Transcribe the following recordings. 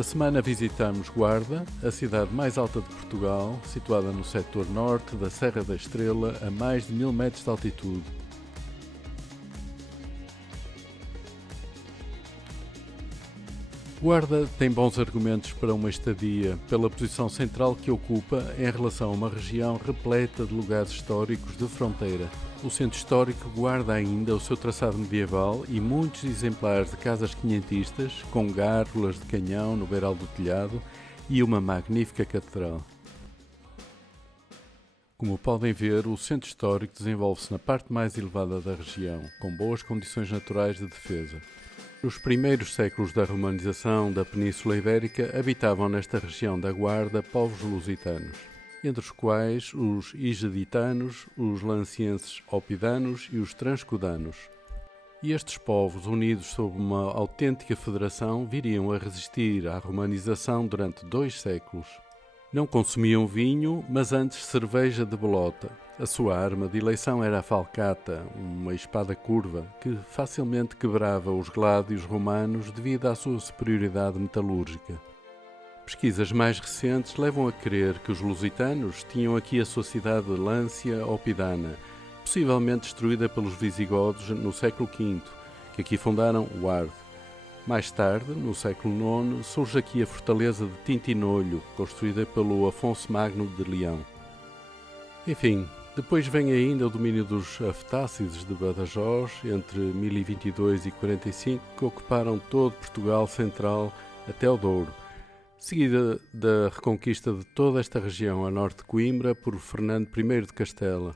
Esta semana visitamos Guarda, a cidade mais alta de Portugal, situada no setor norte da Serra da Estrela, a mais de 1000 metros de altitude. Guarda tem bons argumentos para uma estadia, pela posição central que ocupa em relação a uma região repleta de lugares históricos de fronteira. O centro histórico guarda ainda o seu traçado medieval e muitos exemplares de casas quinhentistas, com gárgulas de canhão no beiral do telhado e uma magnífica catedral. Como podem ver, o centro histórico desenvolve-se na parte mais elevada da região, com boas condições naturais de defesa. Nos primeiros séculos da romanização da Península Ibérica, habitavam nesta região da Guarda povos lusitanos, entre os quais os igeditanos, os lancienses opidanos e os transcodanos. E estes povos, unidos sob uma autêntica federação, viriam a resistir à romanização durante 2 séculos. Não consumiam vinho, mas antes cerveja de bolota. A sua arma de eleição era a falcata, uma espada curva, que facilmente quebrava os gládios romanos devido à sua superioridade metalúrgica. Pesquisas mais recentes levam a crer que os lusitanos tinham aqui a sua cidade de Lância Opidana, possivelmente destruída pelos visigodos no século V, que aqui fundaram Guarda. Mais tarde, no século IX, surge aqui a fortaleza de Tintinolho, construída pelo Afonso Magno de Leão. Enfim, depois vem ainda o domínio dos aftácides de Badajoz, entre 1022 e 45, que ocuparam todo Portugal central até ao Douro, seguida da reconquista de toda esta região a norte de Coimbra por Fernando I de Castela.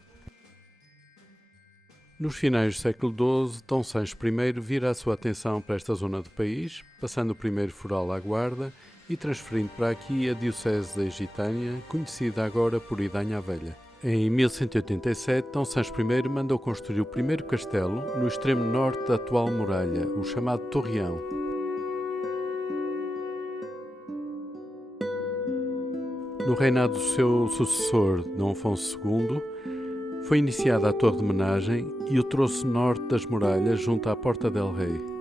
Nos finais do século XII, Dom Sancho I vira a sua atenção para esta zona do país, passando o primeiro foral à Guarda e transferindo para aqui a diocese da Egitânia, conhecida agora por Idanha a Velha. Em 1187, Dom Sancho I mandou construir o primeiro castelo no extremo norte da atual muralha, o chamado Torreão. No reinado do seu sucessor, Dom Afonso II, foi iniciada a Torre de Menagem e o troço norte das muralhas junto à Porta del Rei.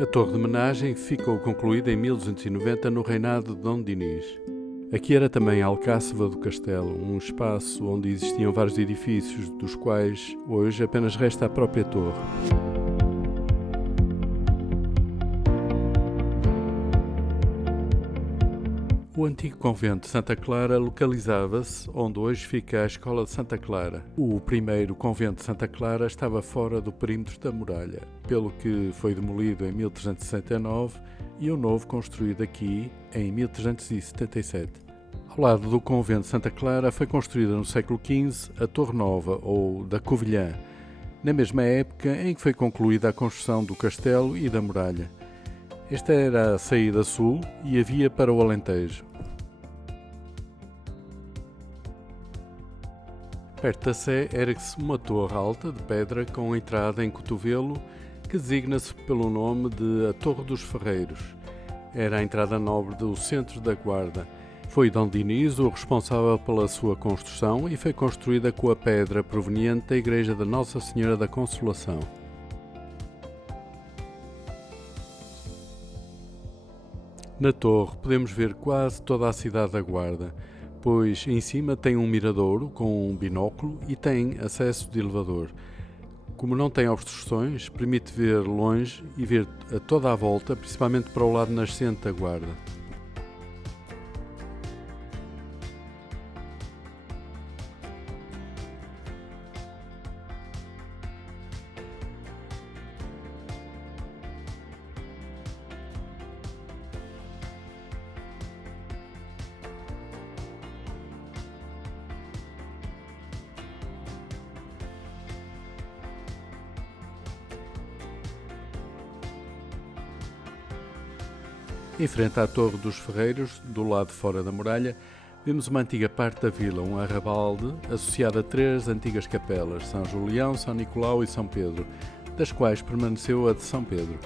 A Torre de Menagem ficou concluída em 1290 no reinado de Dom Dinis. Aqui era também a Alcáceva do Castelo, um espaço onde existiam vários edifícios, dos quais hoje apenas resta a própria torre. O antigo convento de Santa Clara localizava-se onde hoje fica a Escola de Santa Clara. O primeiro convento de Santa Clara estava fora do perímetro da muralha, pelo que foi demolido em 1369 e o novo construído aqui em 1377. Ao lado do convento de Santa Clara foi construída no século XV a Torre Nova, ou da Covilhã, na mesma época em que foi concluída a construção do castelo e da muralha. Esta era a saída sul e a via para o Alentejo. Perto da Sé ergue-se uma torre alta de pedra com entrada em cotovelo que designa-se pelo nome de a Torre dos Ferreiros. Era a entrada nobre do centro da Guarda. Foi Dom Dinis o responsável pela sua construção e foi construída com a pedra proveniente da igreja da Nossa Senhora da Consolação. Na torre podemos ver quase toda a cidade da Guarda, pois em cima tem um miradouro com um binóculo e tem acesso de elevador. Como não tem obstruções, permite ver longe e ver a toda a volta, principalmente para o lado nascente da Guarda. Em frente à Torre dos Ferreiros, do lado de fora da muralha, vemos uma antiga parte da vila, um arrabalde associado a 3 antigas capelas, São Julião, São Nicolau e São Pedro, das quais permaneceu a de São Pedro.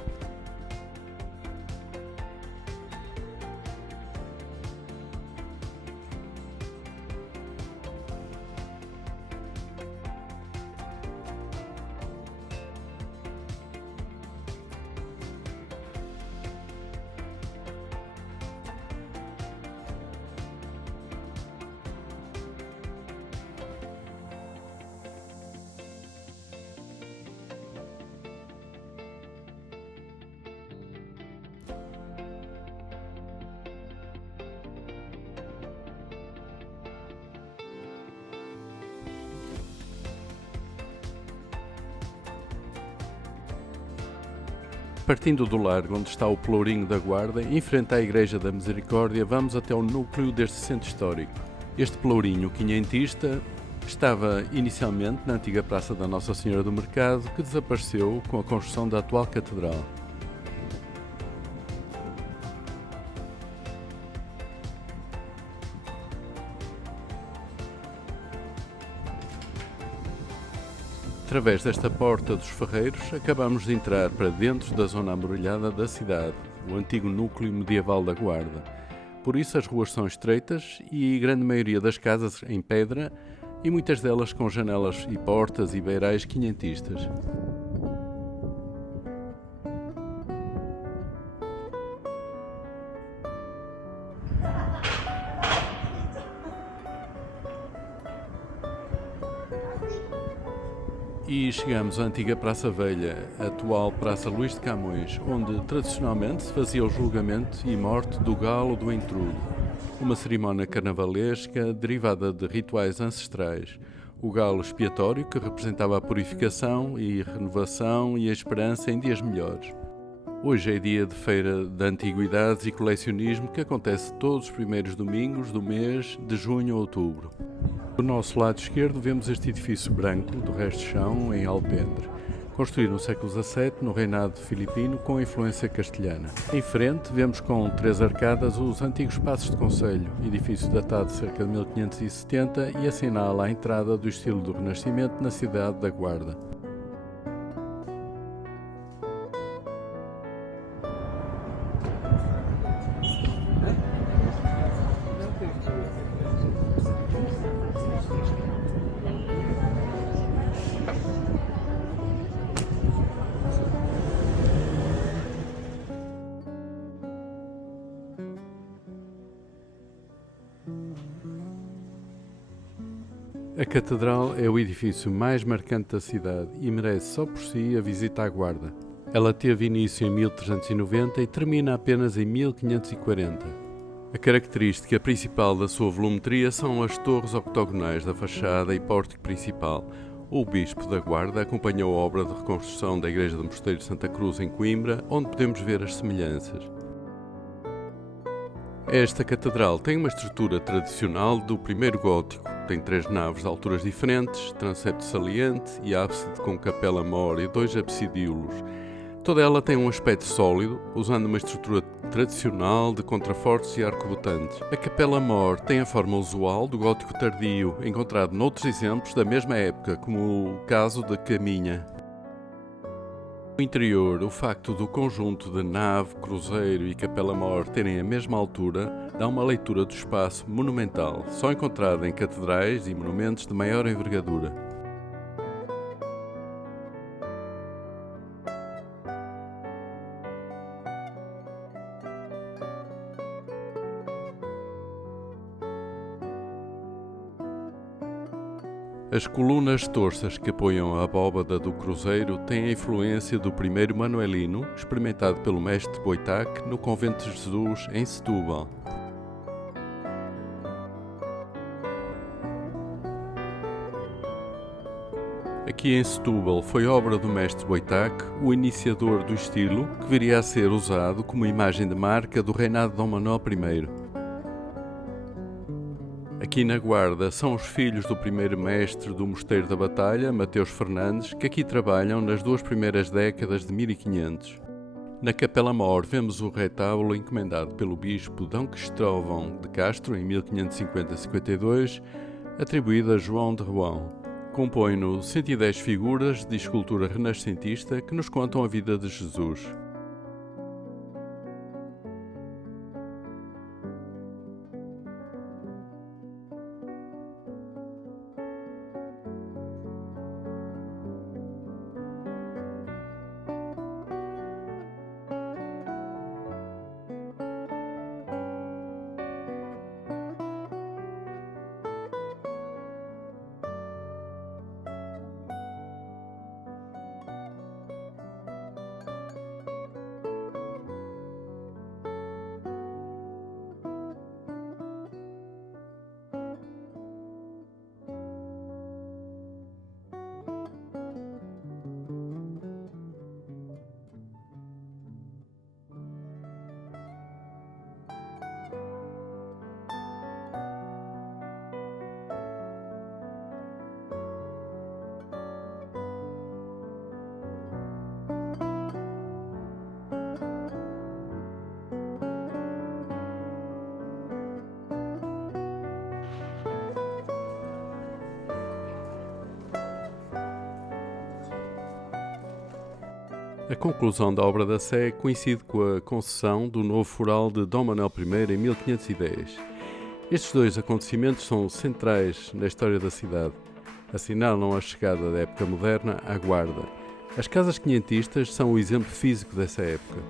Partindo do largo onde está o Pelourinho da Guarda, em frente à Igreja da Misericórdia, vamos até o núcleo deste centro histórico. Este Pelourinho quinhentista estava inicialmente na antiga Praça da Nossa Senhora do Mercado, que desapareceu com a construção da atual Catedral. Através desta porta dos Ferreiros, acabamos de entrar para dentro da zona amuralhada da cidade, o antigo núcleo medieval da Guarda. Por isso as ruas são estreitas e a grande maioria das casas em pedra, e muitas delas com janelas e portas e beirais quinhentistas. E chegamos à antiga Praça Velha, a atual Praça Luís de Camões, onde tradicionalmente se fazia o julgamento e morte do galo do entrudo, uma cerimónia carnavalesca derivada de rituais ancestrais. O galo expiatório, que representava a purificação e renovação e a esperança em dias melhores. Hoje é dia de feira de antiguidades e colecionismo que acontece todos os primeiros domingos do mês de junho a outubro. Do nosso lado esquerdo vemos este edifício branco, do resto de chão, em alpendre, construído no século XVII, no reinado filipino, com influência castelhana. Em frente vemos com 3 arcadas os antigos Passos de Conselho, edifício datado de cerca de 1570 e assinala a entrada do estilo do Renascimento na cidade da Guarda. A Catedral é o edifício mais marcante da cidade e merece só por si a visita à Guarda. Ela teve início em 1390 e termina apenas em 1540. A característica principal da sua volumetria são as torres octogonais da fachada e pórtico principal. O Bispo da Guarda acompanhou a obra de reconstrução da Igreja do Mosteiro de Santa Cruz em Coimbra, onde podemos ver as semelhanças. Esta catedral tem uma estrutura tradicional do primeiro gótico. Tem 3 naves de alturas diferentes, transepto saliente e ábside com capela-mor e 2 absidíolos. Toda ela tem um aspecto sólido, usando uma estrutura tradicional de contrafortes e arcobotantes. A capela-mor tem a forma usual do gótico tardio, encontrado noutros exemplos da mesma época, como o caso da Caminha. No interior, o facto do conjunto de nave, cruzeiro e capela-mor terem a mesma altura dá uma leitura do espaço monumental, só encontrado em catedrais e monumentos de maior envergadura. As colunas torças que apoiam a abóbada do cruzeiro têm a influência do primeiro manuelino, experimentado pelo mestre Boitac no Convento de Jesus, em Setúbal. Aqui em Setúbal foi obra do mestre Boitac, o iniciador do estilo, que viria a ser usado como imagem de marca do reinado de Dom Manuel I. Aqui na Guarda são os filhos do primeiro mestre do Mosteiro da Batalha, Mateus Fernandes, que aqui trabalham nas 2 primeiras décadas de 1500. Na Capela-Mor vemos o retábulo encomendado pelo bispo D. Cristóvão de Castro em 1550-52, atribuído a João de Roão. Compõe-no 110 figuras de escultura renascentista que nos contam a vida de Jesus. A conclusão da obra da Sé coincide com a concessão do novo foral de Dom Manuel I em 1510. Estes dois acontecimentos são centrais na história da cidade. Assinalam a chegada da época moderna à Guarda. As casas quinhentistas são o exemplo físico dessa época.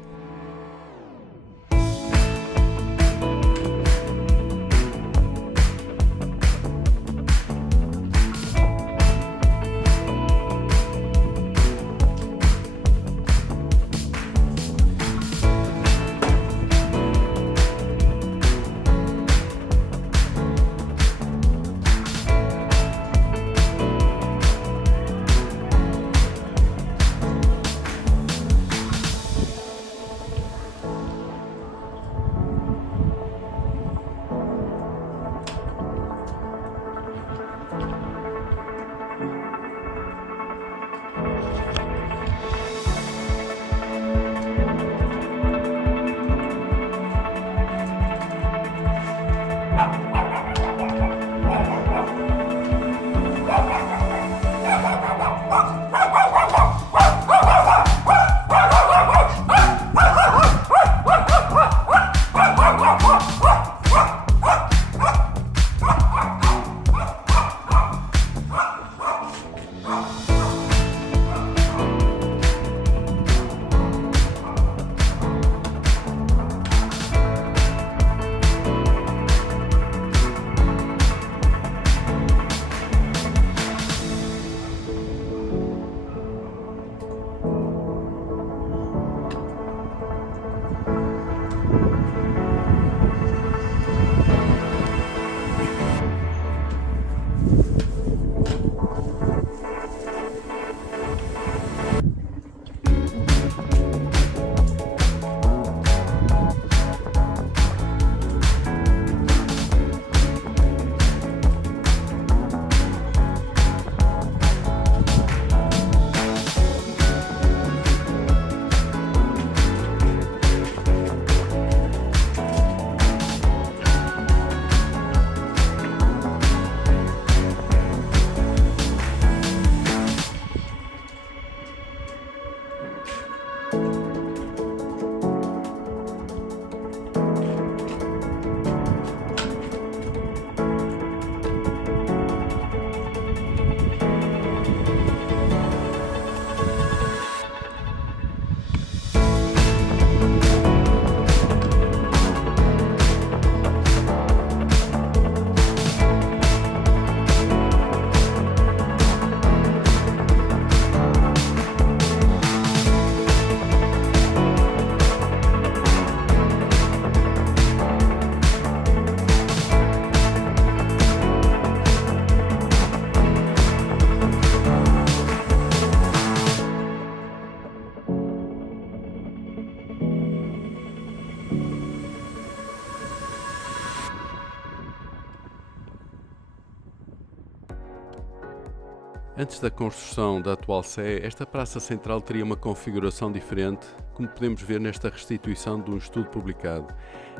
Antes da construção da atual Sé, esta praça central teria uma configuração diferente, como podemos ver nesta restituição de um estudo publicado.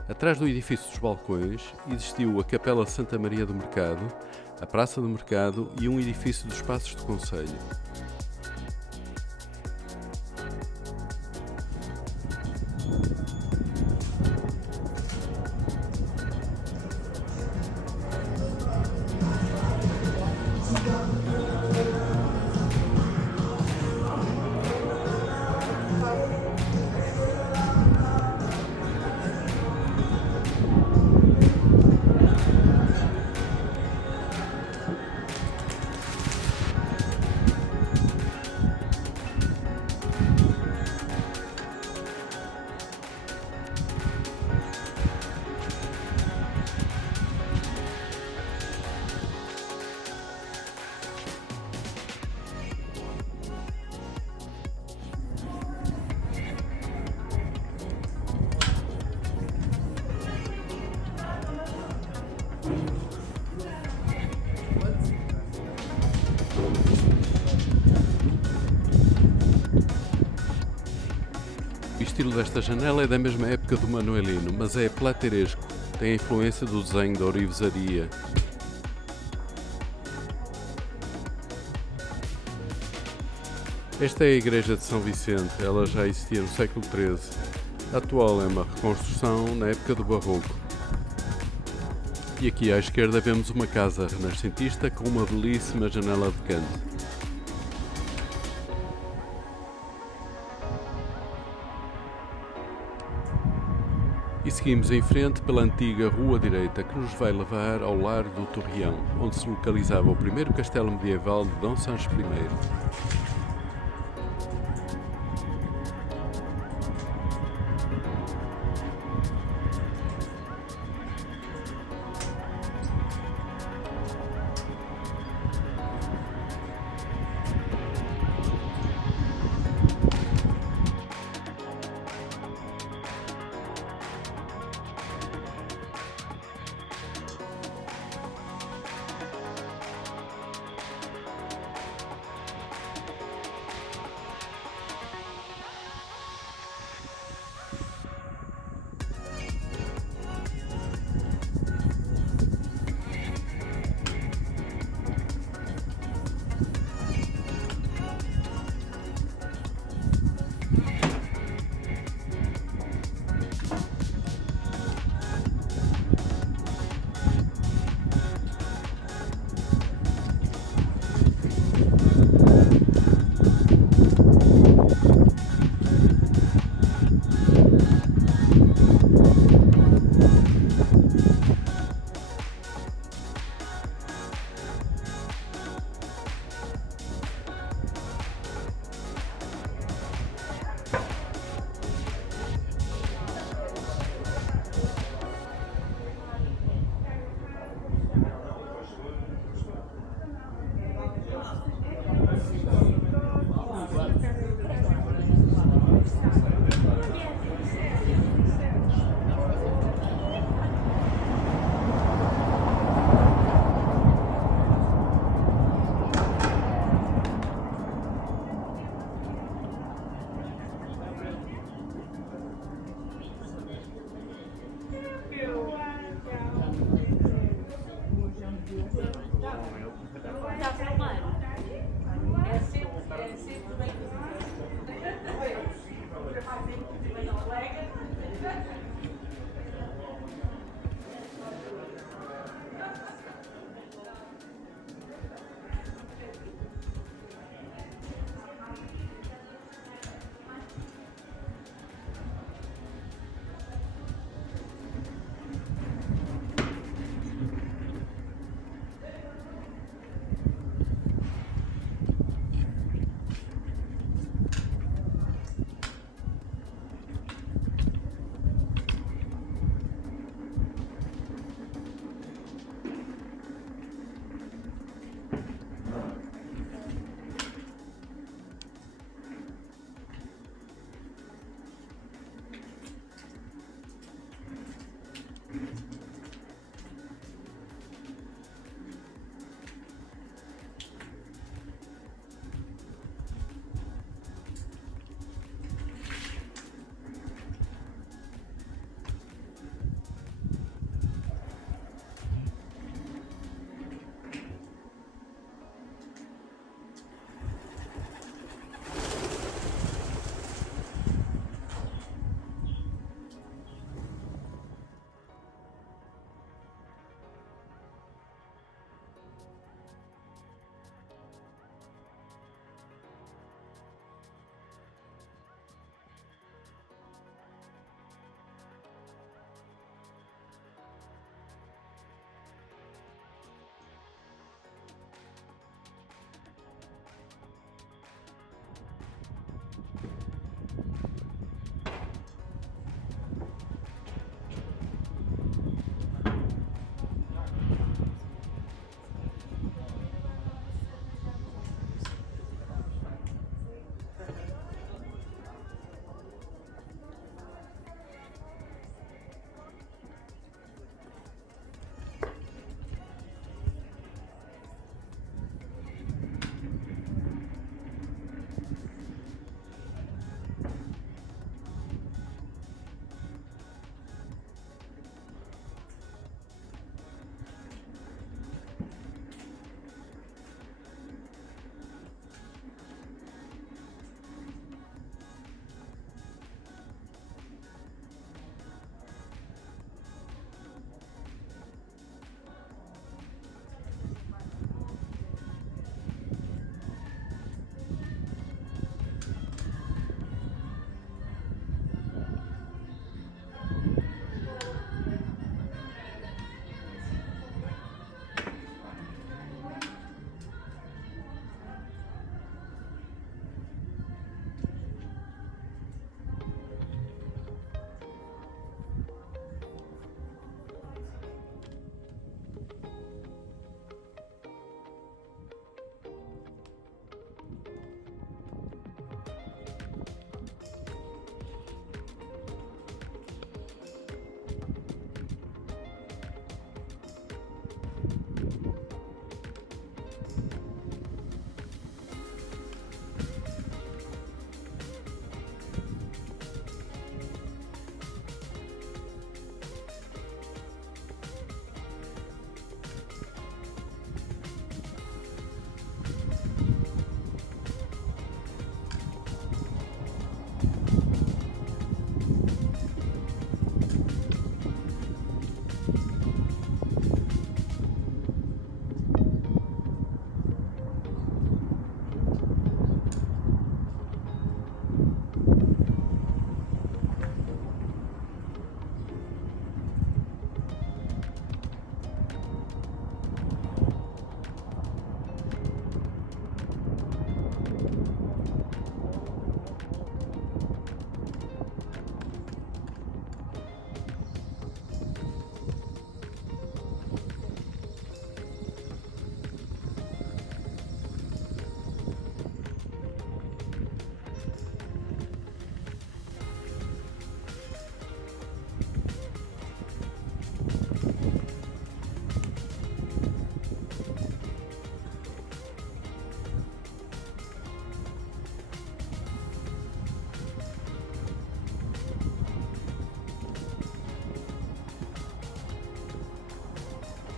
Atrás do edifício dos balcões existiu a Capela Santa Maria do Mercado, a Praça do Mercado e um edifício dos Passos do Concelho. O estilo desta janela é da mesma época do manuelino, mas é plateresco, tem a influência do desenho da orivesaria. Esta é a igreja de São Vicente, ela já existia no século XIII. A atual é uma reconstrução na época do Barroco. E aqui à esquerda vemos uma casa renascentista com uma belíssima janela de canto. E seguimos em frente pela antiga Rua Direita, que nos vai levar ao Lar do Torreão, onde se localizava o primeiro castelo medieval de Dom Sancho I.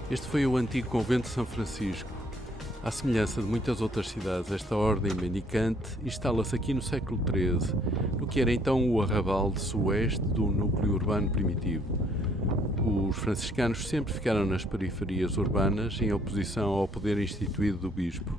Este foi o antigo convento de São Francisco. À semelhança de muitas outras cidades, esta ordem mendicante instala-se aqui no século XIII, no que era então o arrabal de sueste do núcleo urbano primitivo. Os franciscanos sempre ficaram nas periferias urbanas, em oposição ao poder instituído do bispo.